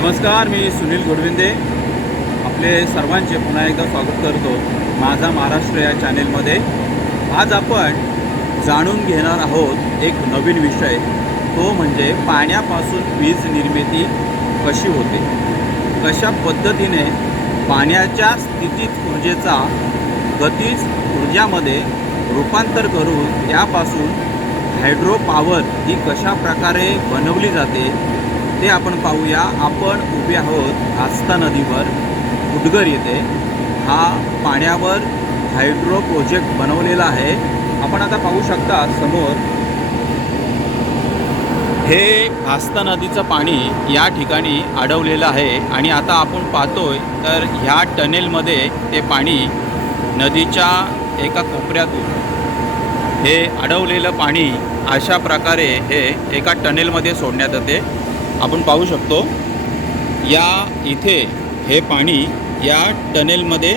नमस्कार मी सुनील गोडविंदे. आपले सर्वांचे पुन्हा एकदा स्वागत करतो माझा महाराष्ट्र या चॅनेलमध्ये. आज आपण जाणून घेणार आहोत एक नवीन विषय. तो म्हणजे पाण्यापासून वीज निर्मिती कशी होते? कशा पद्धतीने पाण्याच्या स्थितीत ऊर्जेचा गतीज ऊर्जामध्ये रूपांतर करून त्यापासून हायड्रो पॉवर ही कशा प्रकारे बनवली जाते? ते आपण पाहूया. आपण उभे आहोत आस्था नदीवर. उदगर येथे. हा पाण्यावर हायड्रो प्रोजेक्ट बनवलेला आहे. आपण आता पाहू शकता समोर. हे आस्था नदीचं पाणी या ठिकाणी अडवलेलं आहे. आणि आता आपण पाहतोय तर ह्या टनेलमध्ये ते पाणी नदीच्या एका कोपऱ्यातून हे अडवलेलं पाणी अशा प्रकारे हे एका टनेलमध्ये सोडण्यात येते. आपण पाहू शकतो या इथे हे पाणी या टनेलमध्ये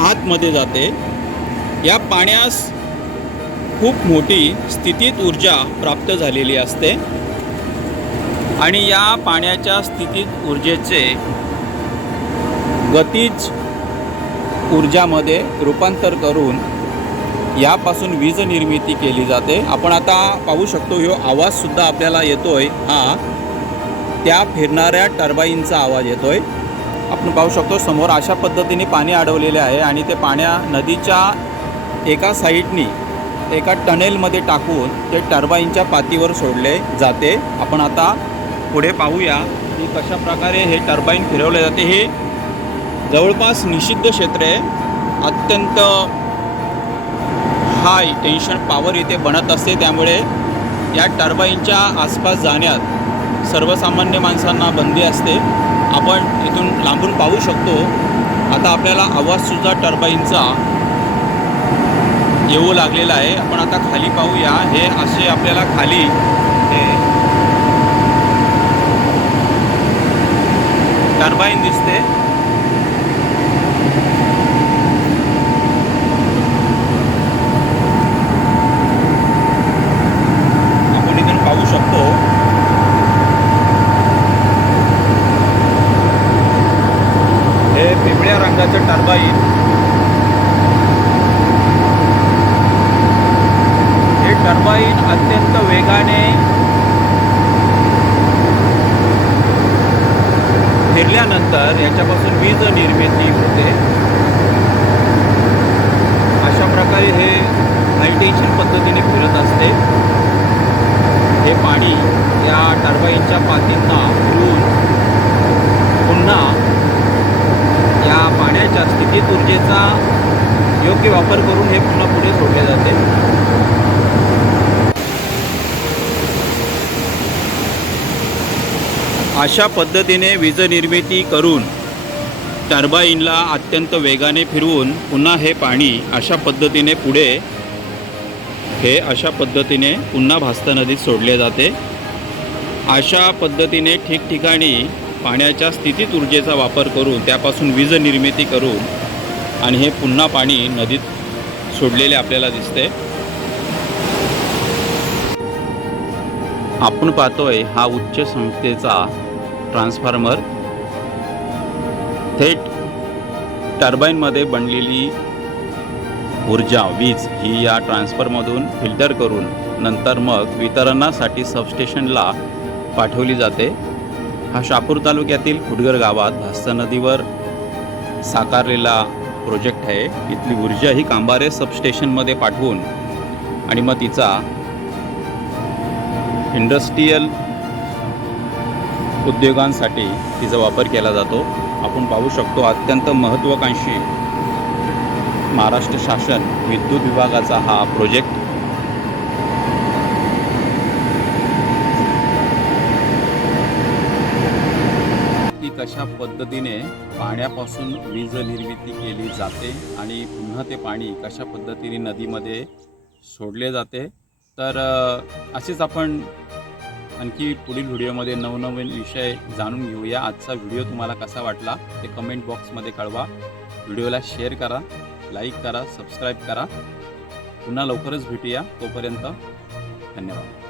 आतमध्ये जाते. या पाण्यास खूप मोठी स्थितीत ऊर्जा प्राप्त झालेली असते. आणि या पाण्याच्या स्थितीत ऊर्जेचे गतीज ऊर्जामध्ये रूपांतर करून यापासून वीज निर्मिती केली जाते. आपण आता पाहू शकतो ह्यो आवाजसुद्धा आपल्याला येतोय. हा त्या फिरणाऱ्या टर्बाईनचा आवाज येतोय. आपण पाहू शकतो समोर अशा पद्धतीने पाणी अडवलेले आहे आणि ते पाण्या नदीच्या एका साईडनी एका टनेलमध्ये टाकून ते टर्बाईनच्या पातीवर सोडले जाते. आपण आता पुढे पाहूया की कशा प्रकारे हे टर्बाईन फिरवले जाते. हे जवळपास निषिद्ध क्षेत्र आहे. अत्यंत हाय टेन्शन पॉवर इथे बनत असते. त्यामुळे या टर्बाईनच्या आसपास जाण्यात सर्वसामान्य माणसांना बंदी असते. आपण इथून लांबून पाहू शकतो. आता आपल्याला आवाजसुद्धा टर्बाईनचा येऊ लागलेला आहे. आपण आता खाली पाहूया. हे असे आपल्याला खाली हे टर्बाईन दिसते आपण इथून पाहू शकतो हे पिवळ्या टर्बाईन. हे टर्बाईन अत्यंत वेगाने फिरल्यानंतर याच्यापासून वीज निर्मिती होते. अशा प्रकारे हे हायटेन्शन पद्धतीने फिरत असते. हे पाणी या टर्बाईनच्या पातींना पुन्हा ऊर्जेचा योग्य वापर करून हे पुन्हा पुढे सोडले जाते. अशा पद्धतीने वीज निर्मिती करून टर्बाईनला अत्यंत वेगाने फिरवून पुन्हा हे पाणी अशा पद्धतीने पुढे हे अशा पद्धतीने पुन्हा भास्ता नदीत सोडले जाते. अशा पद्धतीने ठिकठिकाणी पाण्याच्या स्थितीत ऊर्जेचा वापर करून त्यापासून वीज निर्मिती करून आणि हे पुन्हा पाणी नदीत सोडलेले आपल्याला दिसते आपण पाहतोय हा उच्च क्षमतेचा ट्रान्सफॉर्मर थेट टर्बाईनमध्ये बनलेली ऊर्जा वीज ही या ट्रान्सफरमधून फिल्टर करून नंतर मग वितरणासाठी सबस्टेशनला पाठवली जाते. हा शापूर तालुक्यातील खुडगर गावात भास्ता नदीवर साकारलेला प्रोजेक्ट आहे. इथली ऊर्जा ही कांबारे सबस्टेशनमध्ये पाठवून आणि मग तिचा इंडस्ट्रीयल उद्योगांसाठी तिचा वापर केला जातो. आपण पाहू शकतो अत्यंत महत्त्वाकांक्षी महाराष्ट्र शासन विद्युत विभागाचा हा प्रोजेक्ट कशा पद्धतीने पाण्यापासून वीज निर्मिती केली जाते आणि पुन्हा ते पाणी कशा पद्धतीने नदीमध्ये सोडले जाते? तर असेच आपण आणखी पुढील व्हिडिओमध्ये नवनवीन विषय जाणून घेऊया. आजचा व्हिडिओ तुम्हाला कसा वाटला ते कमेंट बॉक्समध्ये कळवा. व्हिडिओला शेअर करा लाईक करा सबस्क्राईब करा. पुन्हा लवकरच भेटूया. तोपर्यंत धन्यवाद.